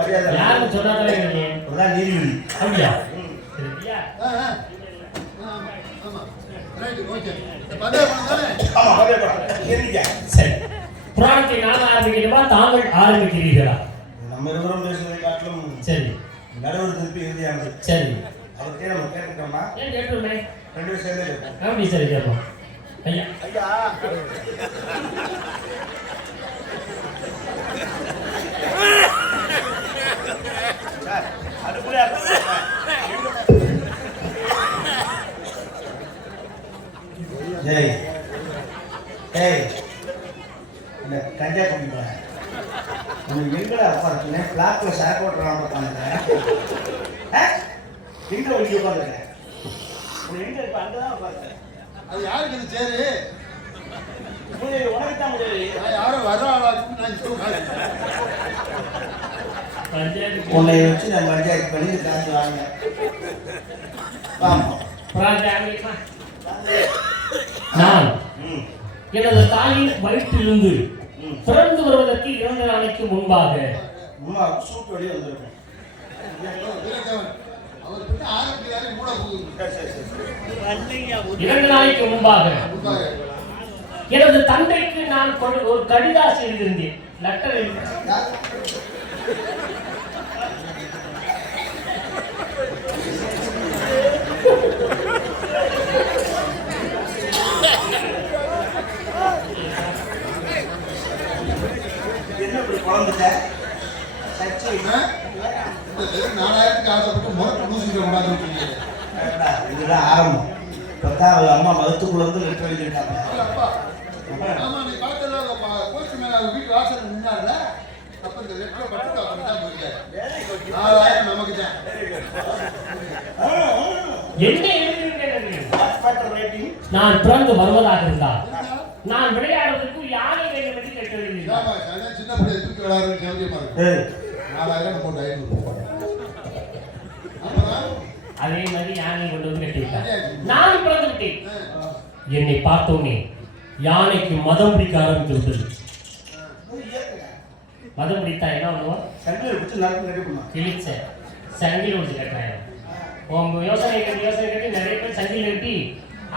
மரியாதை யாருன்னு சொன்னாதான் நீங்க அதான் நீதிபதி. அப்படியா? சரியா? ஆமா. Right, okay. இந்த பஞ்சாயத்து தானே? ஆமா, அப்படியே போடா. எரிங்க. சரி. புராணத்தை நான் ஆரம்பிக்கணுமா தாங்கள் ஆரம்பிக்கிறீர்களா? நம்ம இருவரும் பேசுவதை காட்டிலும் சரி நடுவர் திருப்பி இறுதியானது. சரி. அவர்கிட்ட நம்ம கேட்டுட்டோம்னா ஏன் கேட்டுருமே? 2 பேரும் சேர்ந்தே கேட்போம். எப்படி சரி கேட்போம்? ஐயா ஐயா, சார், அதுக்குள்ளே ஏய் ஏய், இந்த கஞ்சா குடிப்பேன். உனக்கு எங்கடா உட்காந்துருக்கேன்? பிளாக்ல சாக் ஓட்டுறான் உட்காந்துருக்கேன். எங்க ஒழுங்கி உட்காந்துருக்கேன்? உனக்கு எங்க இருப்ப? அங்கதான் உட்காந்துருக்கேன். அது யாருக்கு இது சேரு? உனக்கு தான் முடியாது. நான் யாரும் வர ஆளாக்குன்னு நான் சொல்றேன். பஞ்சாயத்து உன்னை வச்சு நான் பஞ்சாயத்து பண்ணி காசு வாங்க. ஆமா. புராணத்தை நான் எனது தாயின் வயிற்றிலிருந்து பிறந்து வருவதற்கு 2 நாளைக்கு முன்பாக அம்மா சூட் வெளியே வந்திருக்கேன். அவர் கிட்ட ஆரம்பிக்கிறாரு, மூட போகுது. சரி, சரி, சரி. 2 நாளைக்கு முன்பாக எனது தந்தைக்கு நான் ஒரு கடிதாசி எழுதியிருந்தேன். லெட்டர் எழுதி என்ன இப்படி குழம்புட்ட? சச்சி, இந்த வெறும் 4000க்கு ஆசைப்பட்டு முறட்டு லூசிக்கிற கொண்டாந்து விட்டீங்க. இதுதான் ஆரம்பம். இப்பதான் அவங்க அம்மா மருத்துக்குள்ள இருந்து லெட்டர் எழுதியிருக்காங்க. அப்பா, ஆமா, நீ பார்த்தல போஸ்ட் மேல அவர் வீட்டு வாசல்ல நின்னார்ல, அப்ப இந்த லெட்டரை பட்டு அவர் தான் போயிருக்காரு. 4000 நமக்கு தான். என்ன எழுதியிருக்கேன்? Hospital rating. நான் பிறந்து வருவதாக இருந்தால் நான் விளையாடுவதற்கு யானை வேண்டும் என்று லெட்டர் எழுதியிருக்கேன். ஆமா, அதான் சின்ன பிள்ளை தூக்கி விளையாடுறது சௌரியமா இருக்கு. ஏய், 4000 போட்டு 500 போடுவாங்க. அப்புறம் அதே மாதிரி யானை கொண்டு வந்து கட்டிவிட்டார். நான் பிறந்து விட்டேன். என்னை பார்த்தோன்னே யானைக்கு மதம் பிடிக்க ஆரம்பித்து விட்டது. மதம் பிடித்தா என்ன பண்ணுவோம்? சங்கிலியை பிடிச்சு நடந்து நடிப்புமா? கிழிச்ச சங்கில் ஒன்று கட்டாயம். உன் யோசனை கட்டி நிறைய பேர் சங்கில் கட்டி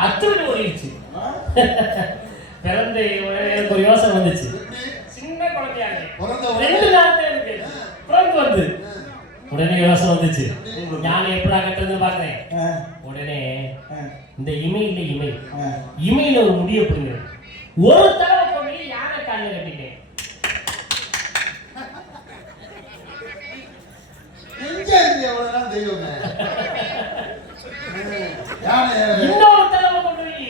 அத்துவிட்டு ஓடிடுச்சு. பிறந்த எனக்கு ஒரு யோசனை வந்துச்சு. சின்ன குழந்தையாக 2 நாள் தான் இருக்கு. பிறந்து வந்து உடனே யோசனை வந்துச்சு. யானை எப்படா கட்டுறதுன்னு பாக்குறேன். உடனே இந்த இமையில ஒரு முடிய பிடுங்க. ஒரு தடவை கொண்டு யானை காலில் கட்டிட்டேன். எங்க இருந்து எவ்வளவு நாள் தெய்வமே? யானை இன்னொரு தடவை கொண்டு போய்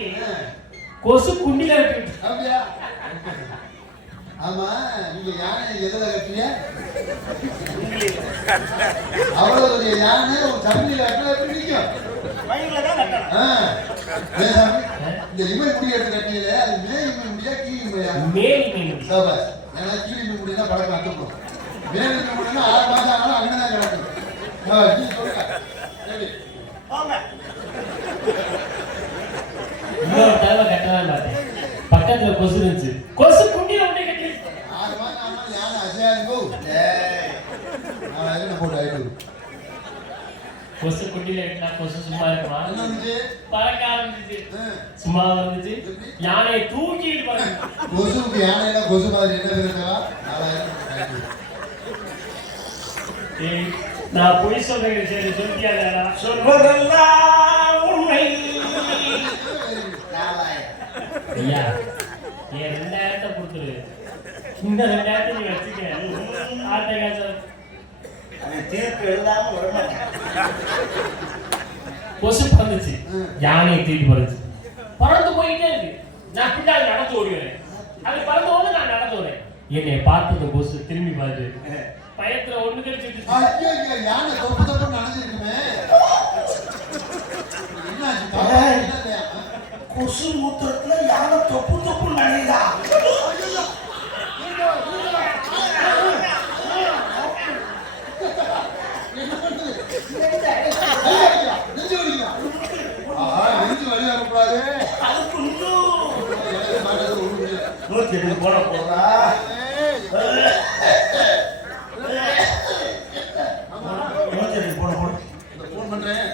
கொசு குண்டில விட்டு. அப்படியா? ஆமா, நீங்க யானை எதுல கட்டிய? அவ்வளவு பெரிய யானை ஒரு சங்கிலியில கட்டில எப்படி நிற்கும்? வயிறுல தான் கட்டணும். இந்த இமை முடி எடுத்து கட்டியில அது மேல் இமை முடியா கீழ் இமையா? மேலி சபாஸ். ஏன்னா கீழ் இமை முடினா பழக்கம் அட்டுப்போம். மேல் இமை முடினா 6 மாசம் ஆனாலும் அங்கதான் கிடக்கும். நீ சொல்லுங்க. சரி. போங்க. இன்னொரு தடவை கட்டலாம் பார்த்தேன். பக்கத்துல கொசு இருந்துச்சு. கொசு குண்டில விட்டு கட்டி 6 மாசம் ஆனாலும் யானை அசையாது போ. ஏய், நான் என்ன போட்டு 500. கொசு குண்டில விட்டா கொசு சும்மா இருக்குமா? என்ன வந்துச்சு? பறக்க ஆரம்பிச்சு. சும்மா வந்துச்சு. யானையை தூக்கிட்டு பாருங்க. கொசுக்கு யானையில கொசு மாதிரி என்ன இருக்கா? 4000. ஏய், நான் பொய் சொல்றேன் சரி சொல்லிட்டியாடா சொல்வதெல்லாம் உண்மை. 4000. ஐயா என் 2000 கொடுத்துரு இந்த 2000 நீ வச்சுக்க ஆட்டை காசு அவன் தீர்ப்பு எழுதாம வரமாட்டான். கொசு பறந்துச்சு யானையை தீட்டு பறந்துச்சு பறந்து போயிட்டே இருக்கு நான் பின்னாடி நடந்து ஓடுவேன் அது பறந்து ஓடு நான் நடந்து ஓடுறேன் என்னை பார்த்து கொசு திரும்பி பார்த்து பயத்துல ஒண்ணு கழிச்சுட்டு ஐயோ, ஐயோ, யானை தொப்பு தொப்புன்னு நனைஞ்சிருக்குமே. என்னாச்சு? என்னது? கொசு மூத்திரத்துல யானை தொப்பு தொப்பு நனையுதா? என்ன பண்ணுது? நெஞ்சு வலிக்குதா? நெஞ்சு வலி வரக்கூடாது. அதுக்கு இன்னும் எனக்கு மாட்டது ஒண்ணும் இல்லை. 108 போட போடுறா. போட இந்த ஃபோன் பண்றேன்.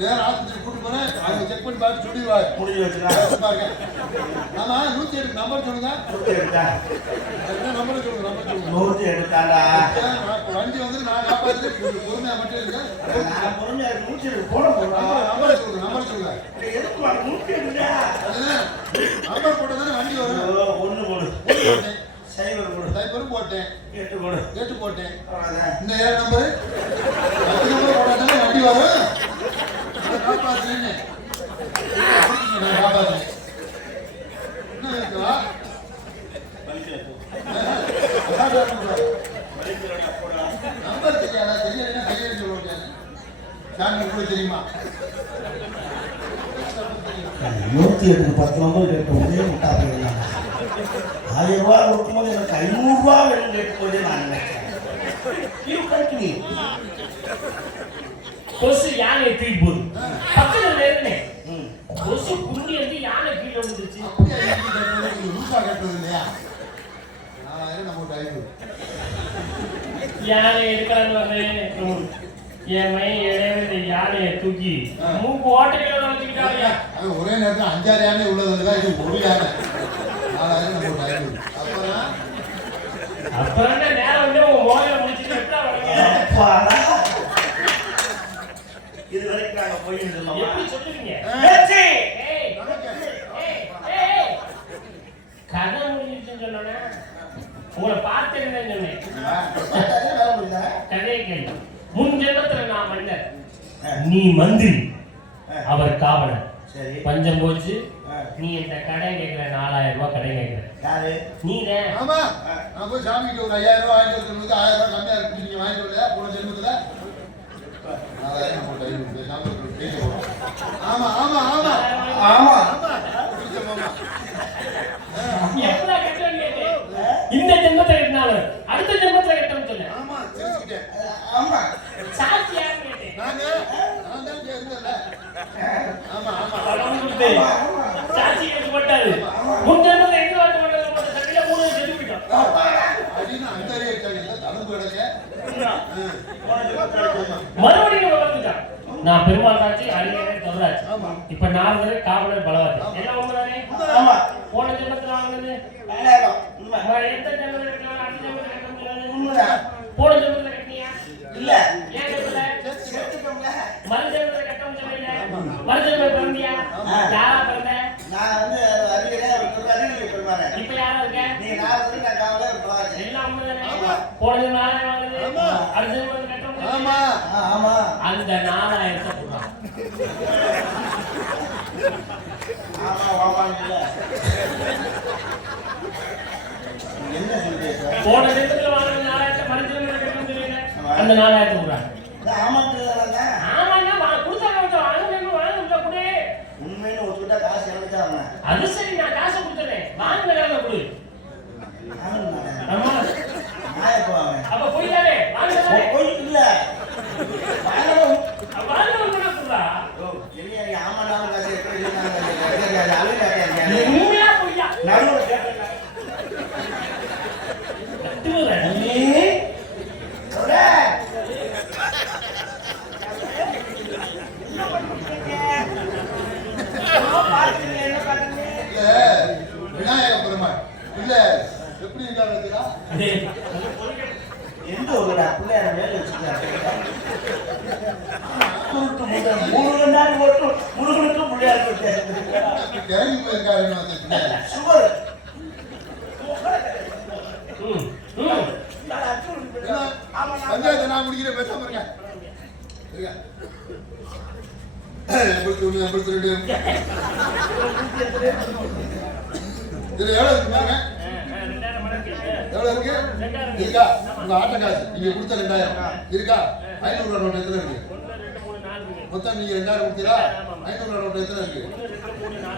நேரா ஆஸ்பத்திரி கூட்டு போறேன். அவங்க செக் பண்ணி பார்த்து சொல்லிடுவாரு. முடிஞ்சு வச்சுக்கலாம். பாருங்க. ஆமா 108 நம்பர் சொல்லுங்க. 108 என்ன நம்பர் சொல்லுங்க? நம்பர் சொல்லுங்க. 108 தாண்டா. வண்டி வந்து நான் காப்பாத்துறேன். பொறுமையா மட்டும் இருங்க. நான் பொறுமையா 108 போட போடுறா. நம்பர் சொல்லுங்க. நம்பர் சொல்லுங்க. எதுக்கு 108? நம்பர் போட்டதானே வண்டி வரும். ஒண்ணு போடு. போட்டேன். சைவர் போடு. டைப்பரும் போட்டேன். 8 போடு. 8 போட்டேன். அவ்வளவுதான். இந்த 7 நம்பர் 10 நம்பர் போட்டாதானே வண்டி வரும். நான் காப்பாத்துறேன்னு. நான் காப்பாத்துறேன். என்ன இருக்குவா? நம்பர் தெரியாதா? தெரியலன்னா கையெழுத்து சொல்ல முடியாது. சாமி உங்களுக்கு தெரியுமா? 108 10 நம்பர் கேட்ட உடனே முட்டா போயிடலாம். 1000 ரூபாய் கொடுக்கும்போது எனக்கு 500 ரூபாய் வேணும் கேட்கும்போதே நான் நினைச்சேன். You continue. கொசு யானையை தூக்கி போகுது பக்கத்துல இருந்தேன் ம். கொசு குண்டி வந்து யானை கீழே விழுந்துருச்சு அப்படியே எழுதி கட்டுறது, நீங்க லூசா கட்டுறது இல்லையா? 4000 நம்ம 500. யானை எடுக்கலான்னு வந்தேன் என் மையம் இடையில இந்த யானையை தூக்கி மூக்கு ஓட்டையில வச்சுக்கிட்டாங்க அவன் ஒரே நேரத்தில் 5-6 யானை உள்ளதுல இது ஒரு யானை. 4000 நம்ம 500. அப்புறம் என்ன நேரம் வந்து உன் மோதிரம் முடிச்சுட்டு எப்படா வரீங்க அப்பாடா. இது வரைக்கும் நாங்க போயிட்டு இருந்தோம். எப்படி சொல்லுவீங்க பேச்சு. ஏய், ஏய், ஏய். கதை முடிஞ்சிருச்சுன்னு சொன்னோன்னே உங்களை பார்த்திருந்தேன்னு சொன்னேன் பார்த்தாலே வேலை முடியுதா? கதையை கேள்வி முன் ஜென்மத்துல நான் மன்னர் நீ மந்திரி அவர் காவலர் சரி. பஞ்சம் போச்சு ஆ. நீ இந்த கடை கேட்கிற 4000 ரூபாய் கடை கேட்கிற யாரு? நீதான் ஆமா, நான் போய் சாமிக்கு ஒரு 5000 ரூபாய் வாங்கிட்டு வந்து 1000 ரூபாய் கம்மியா இருக்கு நீங்க வாங்கிட்டு வரலையா? போன ஜென்மத்துல 4000 நம்ம 500. சாமி பேசி போறோம். ஆமா ஆமா ஆமா ஆமா. பிடிச்ச மாமா. எப்படா கட்டணும் கேட்டு இந்த ஜென்மத்தை கட்டினாலும் அடுத்த ஜென்மத்துல கட்டணும் சொன்னேன் ஆமா தெரிஞ்சுக்கிட்டேன். ஆமா. சாட்சி யாரு கேட்டேன் நான் தான் இருந்தேன்ல. ஆமா ஆமா பணம் கொடுத்து சாட்சி கேட்டு போட்டாரு முன் ஜென்மத்தை எங்க வாட்டு போட்டது போட்ட சரியில 3 செத்து போயிட்டோம் அப்படின்னு அந்த அறிவிச்சாங்க தனக்கு கிடக்க. மறுபடியும் வந்துட்டான் நான் பெருமாள் காட்சி அரியணை தவறாச்சு ஆமா. இப்ப 4 பேர் காவலர் பலவாதி எல்லாம் உண்மைதானே ஆமா. போன ஜென்மத்துல வாங்கினது வேலையாகும். உண்மை. எந்த ஜென்மத்துல கட்டலாம் அடுத்த ஜென்மத்துல கட்ட முடியாது உண்மைதான். போன ஜென்மத்துல கட்டினியா இல்ல. ஏன் கட்டல சேர்த்துக்கோங்க. மறு ஜென்மத்துல கட்ட முடியல மறு ஜென்மத்துல பிறந்தியா யாரா பிறந்த நான் வந்து அறிவியலே அறிவியல் பெருமானே. இப்ப யாரா இருக்க நீ 4 வந்து நான் காவலர் பலவாச்சு. எல்லாம் உண்மைதானே ஆமா. போன ஜென்மம் 4000 வாங்குது ஆமா. அடுத்த ஜென்மத்துல கட்ட முடியல ஆமா ஆமா. அந்த 4000 கொடுறான் ஆமா ஆமான்னு இல்ல. நீ என்ன சொல்றீங்க? போன ஜென்மத்துல வாங்குற 4000 மறு ஜென்மத்துல கட்ட முடியல அந்த 4000 கொடுறான் நான் ஆமான்றதுனால ஆமாண்ணா கொடுத்தா வாங்க கொடு உண்மைன்னு ஒத்துக்கிட்டா காசு எனக்கு தான் ஆகணும். அது சரி நான் காசை கொடுத்துறேன் வாங்கின காசை கொடு நானும் மாட்டேன். ஆமா நான் எப்போ வாங்குவேன்? அப்ப போய் தானே வாங்கினே போய் இல்ல. வாங்கணும். வாங்கினவங்க கூட சொல்றா ஓ, இல்லையா, நீ ஆமாண்டாலும் காசு எப்படி இருந்தாலும் காசு அழுகாதே. உண்மையா பொய்யா நடுவுல கேட்டேன். கட்டுவதா நீ ஒரே இல்ல விநாயக பெருமாள் இல்ல எப்படி இருக்காரு என்ன இங்க ஒருடா பிள்ளையார மேல வச்சுக்கிறாங்க. குருட்டு முட்டை முருகனார் மட்டும் முருகனுக்கும் பிள்ளையார் இறங்கி போயிருக்காரு சுவர். பஞ்சாயத்தை நான் முடிக்கிறேன், பேசாம இருக்கேன். இதுல எவ்வளவு இருக்கு பாருங்க, எவ்வளவு இருக்கு இருக்கா? உங்க ஆட்ட காசு நீங்க கொடுத்த 2000 இருக்கா? 500 ரூபா நோட்டு எத்தனை இருக்கு? மொத்தம் நீங்க 2000 கொடுத்தீரா? 500 ரூபா நோட்டு எத்தனை இருக்கு?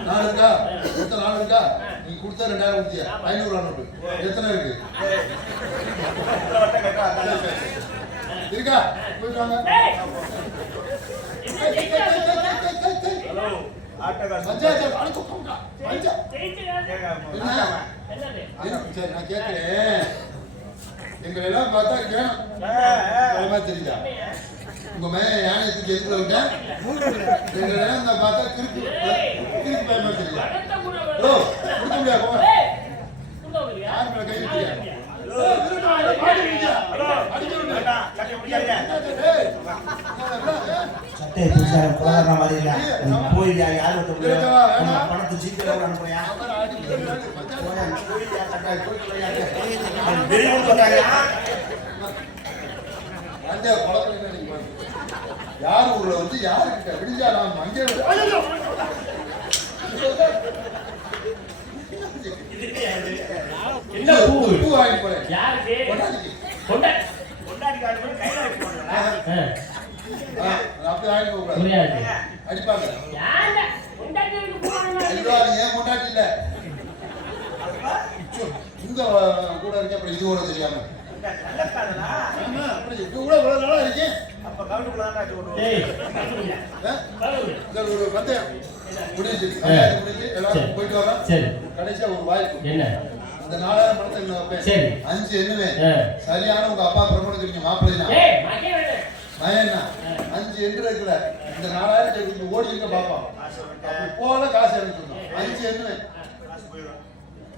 4 இருக்கா? மொத்தம் 4 இருக்கா? நீங்க கொடுத்த 2000 கொடுத்தீங்க, 500 ரூபா நோட்டு எத்தனை இருக்கு? இருக்கா? போயிட்டு வாங்க. பஞ்சாயத்து அனுப்பிட்டா சரி, நான் கேட்கிறேன். எங்களை எல்லாம் பார்த்தா வேணும் தெரியுதா? உங்க மேல யானையத்துக்கு எதுக்குள்ள விட்டேன், எங்களை எல்லாம் பார்த்தா திருப்பி பயமா தெரியுதா? ஹலோ, கொடுக்க முடியாது, போங்க. யார் மேல கை வைக்கிறீங்க? சட்டை புதுசாக புலகரண மாதிரி இல்லை. போய் யார் பணத்தை சீக்கிரம் அனுப்புறியா? யார் ஊர்ல வந்து யாருக்கிட்ட விடிஞ்சா நாம் அங்கே பூ வாங்கி போறேன். அப்படி வாங்கி போக அடிப்பாங்க. ஏன் கொண்டாட்டி இல்ல இந்த கூட இருக்க, அப்புறம் இது கூட தெரியாம கூட நல்லா இருக்கேன். ஒரு பந்தயம் முடிஞ்சு எல்லாரும் போயிட்டு வரோம். கடைசியா ஒரு வாய்ப்பு என்ன, இந்த 4000 பணத்தை வைப்பேன், 5 எண்ணுவேன். சரியான உங்க அப்பா பிரபலம் சொல்லிங்க மாப்பிள்ளை மயன்னா 5 என்று இருக்குல்ல, இந்த 4000 ஓடி இருக்க பாப்பா அப்படி போல காசு அனுப்பிச்சிருந்தோம். 5 எண்ணுவேன்.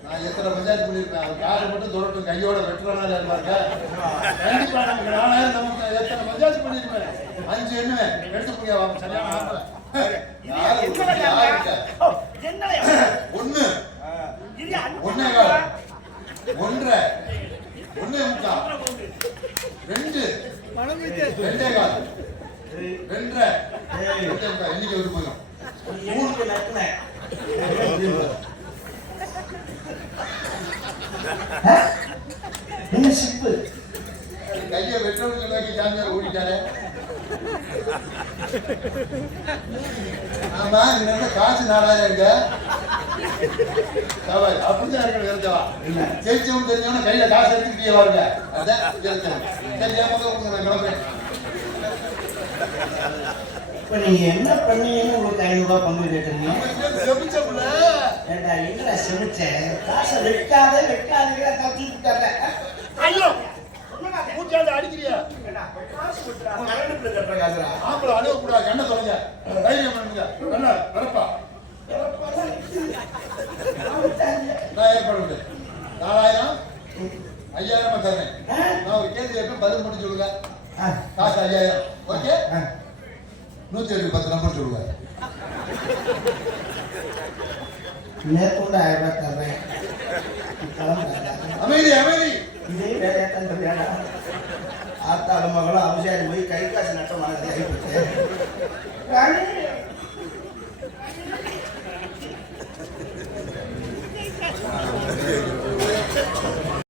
நான் எத்தனை பஞ்சாயத்து பண்ணியிருப்பேன். அவர் காரை மட்டும் தொடட்டும், கையோட வெட்டுறனால இருப்பாங்க. கண்டிப்பா நமக்கு 4000 நமக்கு எத்தனை பஞ்சாயத்து பண்ணியிருப்பேன். 5 எண்ணுவேன், எடுத்து முடியாது. சரியான ஆப்பிள் ஒண்ணு 1.25 1.5 1.25 2 2.25 இன்னைக்கு வந்து போயிடும். 3 என்ன சிப்பு கையை வெட்டோடு சொல்லாக்கி ஜாமியார் ஓடிட்டாரு. ஆமா, இந்த காசு 4000 இருக்க அப்படிதான் இருக்க தெரிஞ்சவா ஜெயிச்சவன் தெரிஞ்சவன கையில காசு எடுத்துக்கிட்டே வாருங்க. அதான் ஜெயிச்சவன். சரி, நான் கிளம்புறேன். இப்ப நீங்க என்ன பண்ணீங்கன்னு உங்களுக்கு 500 ரூபாய் பங்கு கேட்டீங்க. செபிச்சோம்ல ஏண்டா எங்கடா செபிச்சேன்? காசை வெட்டாதீங்க தப்பி விட்டாங்க. ஐயோ மூச்சாண்ட அடிக்கிறியா? ஆம்பளை அழுவ கூடாது, கண்ணை தொலைங்க, தைரியம் பண்ணுங்க. கண்ணா வரப்பா நான் ஏற்பாடு 4000 5000 தரேன். நான் ஒரு கேள்வி கேட்பேன், பதில் மட்டும் சொல்லுங்க. காசு 5000 ஓகே. 110 நம்பர் சொல்லுங்க. மேற்கொண்டு 1000 ரூபாய் தர்றேன். அமைதி அமைதி. இதே வேலையா தந்துடுறியாடா? ஆத்தாள மகளும் அவசியம் போய் கை காசு நட்டம் வாங்க.